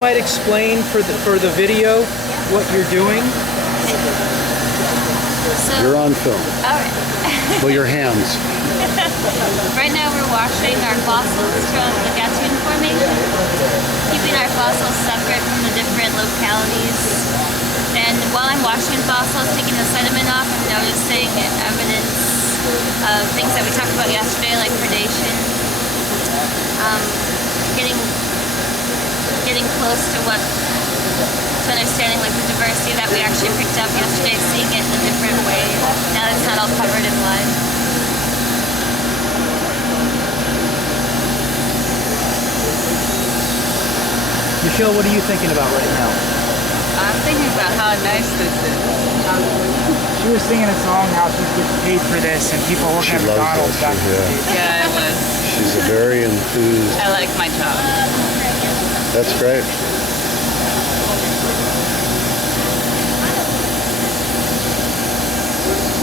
Might explain for the video what you're doing? So, You're on film. alright. Well, your hands. Right now we're washing our fossils from the Gatun Formation, keeping our fossils separate from the different localities. And while I'm washing fossils, taking the sediment off, I'm noticing evidence of things that we talked about yesterday, like predation. Getting close to understanding like the diversity that we actually picked up yesterday, seeing it in a different way now that it's not all covered in light. Michelle, what are you thinking about right now? I'm thinking about how nice this is. She was singing a song how she gets paid for this, and people working at McDonald's got paid. Yeah, it was. She's a very enthused. I like my job. That's great.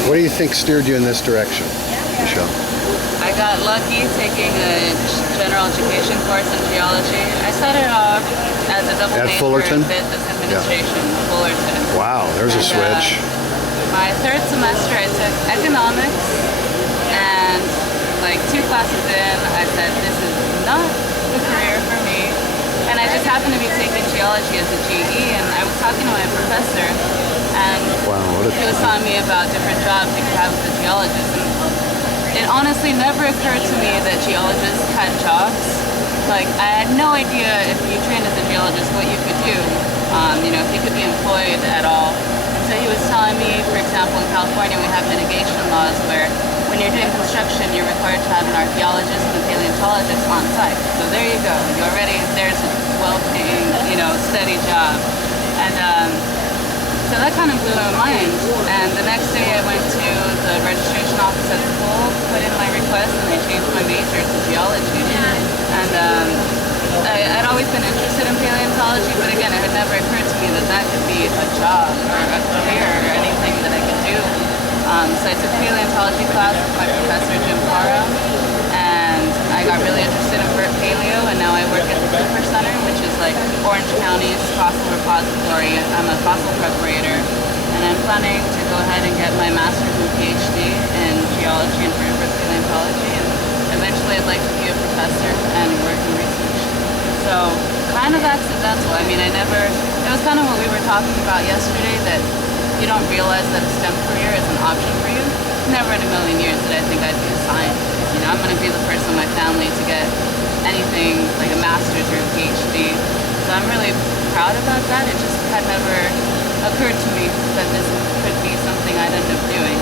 What do you think steered you in this direction, Michelle? I got lucky taking a general education course in geology. I started off as a double At major Fullerton? in business administration, Fullerton. Wow, there's a And, switch. My third semester I took economics, and like 2 classes in, I said this is not the career for me. And I just happened to be taking geology as a GE, and I was talking to my professor, and Wow, what he was telling me about different jobs you could have as a geologist. And it honestly never occurred to me that geologists had jobs. Like, I had no idea if you trained as a geologist what you could do, if you could be employed at all. And so he was telling me, for example, in California we have mitigation laws where when you're doing construction you're required to have an archaeologist and a paleontologist on site. So there you go, there's a well-paying, steady job. And so that kind of blew my mind. And the next day I went to the registration office at school, put in my request, and they changed my major to geology. And I'd always been interested in paleontology, but again, it had never occurred to me that that could be a job or a career or anything that I could do. So I took a paleontology class with my professor, Jim Parra, and I got really interested in paleo, and now I work at the Cooper Center, which is like Orange County's fossil repository. I'm a fossil preparator, and I'm planning to go ahead and get my master's and PhD in geology and vertebrate paleontology, and eventually I'd like to be a professor and work in research. So kind of accidental. I mean, it was kind of what we were talking about yesterday, that you don't realize that a STEM career is an option for you. Never in a million years did I think I'd be a scientist. I'm going to be the first in my family to get anything like a master's or a PhD. So I'm really proud about that. It just had never occurred to me that this could be something I'd end up doing.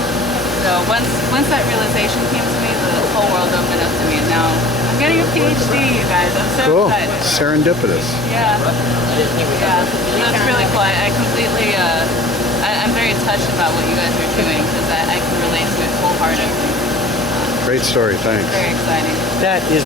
So once that realization came to me, the whole world opened up to me, and now I'm getting a PhD, you guys. I'm so Cool. excited. Serendipitous. Yeah. That's really cool. I completely, I'm very touched about what you guys are doing, because I can relate to it wholeheartedly. Great story, thanks. Very exciting. That is